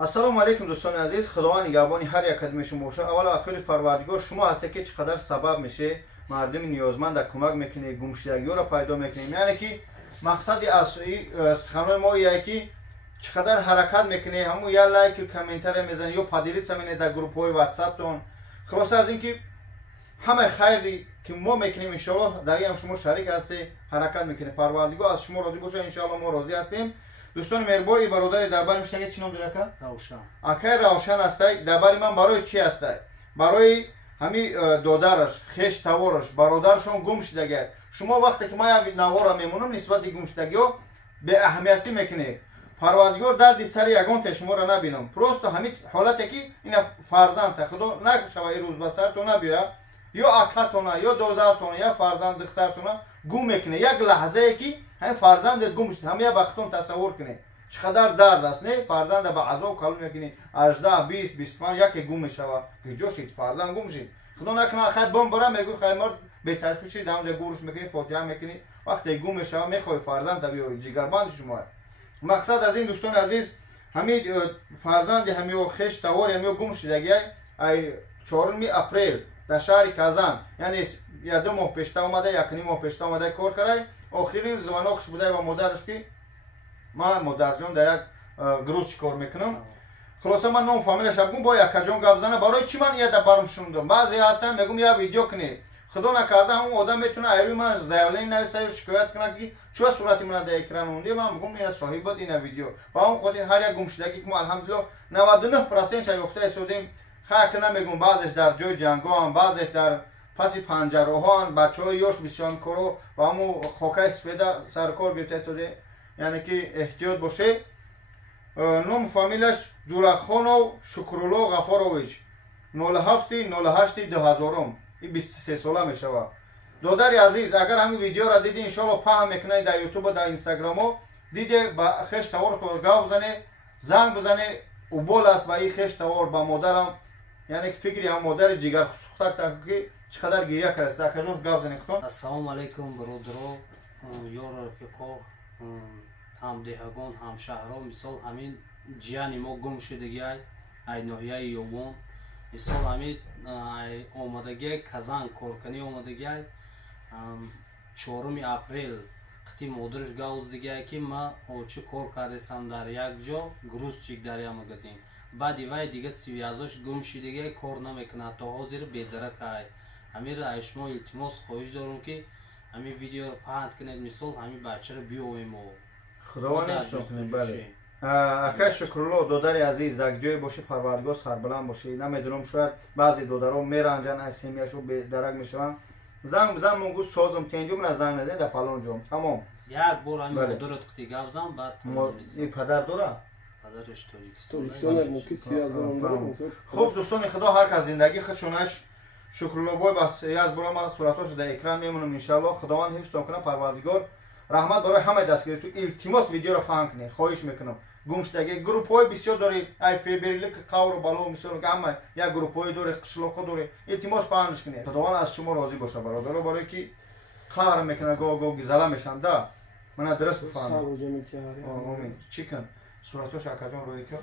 السلام علیکم دوستان عزیز. خداوند نگهبان هر یک کدام شما باشه. اول و آخرش پروردگار شما هسته که چقدر سبب میشه مردم نیازمند کمک میکنه، گمشدگی را پیدا میکنه. یعنی که مقصد اصلی سخنان ما اینه که چقدر حرکت میکنه، همون یا لایک کامنتر میزنه یا پادریت سمینه در گروپ های واتساپ تون. خلاص از اینکه همه خیری که ما میکنیم ان شاء الله در این شما شریک هستی، حرکت میکنه. پروردگار از شما راضی باشه، ان شاء الله ما راضی هستیم. دوستان مهربان، برادر دربار میشه چی نام داره که روشن اکر روشن هستی. دربار من برای چی هستی؟ برای همین دادرش، خش توارش، برادرشون گم شدگی. شما وقتی که ما نوارا میمونم نسبت گم شدگی به اهمیتی میکنه. پروردگار درد سر یگان شما را نبینم. پروست همین حالتی که این فرزند خدا نشوه روز به سر تو نبیه، یا اکاتون یا دادرتون یا فرزند دخترتون گم میکنه. یک لحظه که همین فرزند گم شد، همه بختون تصور کنه چقدر درد است. نه فرزند به عذاب کلم میکنه 18 20 25 یکی گم شوه که جوشید فرزند گم شد. خدا نکنه خیر بم برام میگه خیر مرد به تشویش دام گورش میکنی فوتیا میکنی وقتی گم شوه میخوای فرزند تبیو جگربند شما. مقصد از این دوستان عزیز همین فرزند همین خش توار همین گم شدگی ای 4 اپریل در شهر کازان، یعنی یا 2 ماه پیش اومده، یک نیم ماه پیش اومده کار کرده. آخرین زمانش بوده و مادرش که ما مادر جان در یک گروه کار میکنم. خلاصه من نام فامیلش بگم با یک جان گپ زنه برای چی من یه برام شوندم. بعضی هستن میگم یا ویدیو کنی، خدا نکرده همون آدم میتونه ایروی من زایلین نویسه شکایت کنه که چه صورتی من در اکران موندی. من میگم این صاحب بود این ویدیو و اون خودی هر یک گمشدگی که ما الحمدلله 99% یافته شدیم. خاک نمیگم بعضش در جای جنگا، بعضش در پس پنجره ها بچهای یوش بسیار کرو و همون خوکه سفیده سرکار گرفته شده. یعنی که احتیاط باشه. نام فامیلش جورخانو شکرالله غفارویچ 07 08 2000 این 23 ساله میشوه. دادر عزیز اگر همین ویدیو را دیدی ان شاء الله فهم میکنه در یوتیوب و در اینستاگرام دیده با خش توار تو گاو بزنه زنگ بزنه و بول است با این خش توار با مادرم، یعنی که فکری هم مادر جگر سوخته که چقدر گریه کرده کجا گاو زنه خطون. السلام علیکم برادرو یار رفیقا هم دهگان هم شهرها مثال همین جیانی ما گم شدگی ای ناحیه یوبون مثال همین آمدگی کازان کارکنی آمدگی 4 اپریل قتی مادرش گاوز دیگه که ما اوچه کار کردستم در یک جا گروز چیک در یک مگزین. بعد وای دیگه 31 گم شدگی کار نمیکنه تا حاضر بدرک ای. همین را شما التماس خواهش دارم که همین ویدیو رو پهن کنید مثال همین بچه رو بیاویم و خداوند نمی‌تونه. بله اکا شکرالله دادر عزیز یک جای باشه پروردگار سربلند باشه. نمیدونم شاید بعضی دادرها میرنجن از سیمیاشو به درک میشون. زنگ مونگو سازم تنجو من زنگ نده در فلان جام تمام. یک بار همین مادرت قتی گپ زدم بعد این پدر داره پدرش خوب دوستان خدا هر کس زندگی خودشونش شکرالله بای بس از برای من صورتاش در اکران میمونم ان شاء الله. خداوند حفظ کنه پروردگار رحمت برای همه دستگیر تو التماس ویدیو رو فهم کنه خواهش میکنم. گمشدگی گروپ های بسیار داری ای فیبرلیک قاور بالو مثلا که همه یک گروپ های داره قشلوق داره التماس فهمش کنه. خداوند از شما راضی باشه برادر برای کی خبر میکنه گو گزلا میشن ده من درست بفهمم. آمین چیکن صورتاش اکجان روی که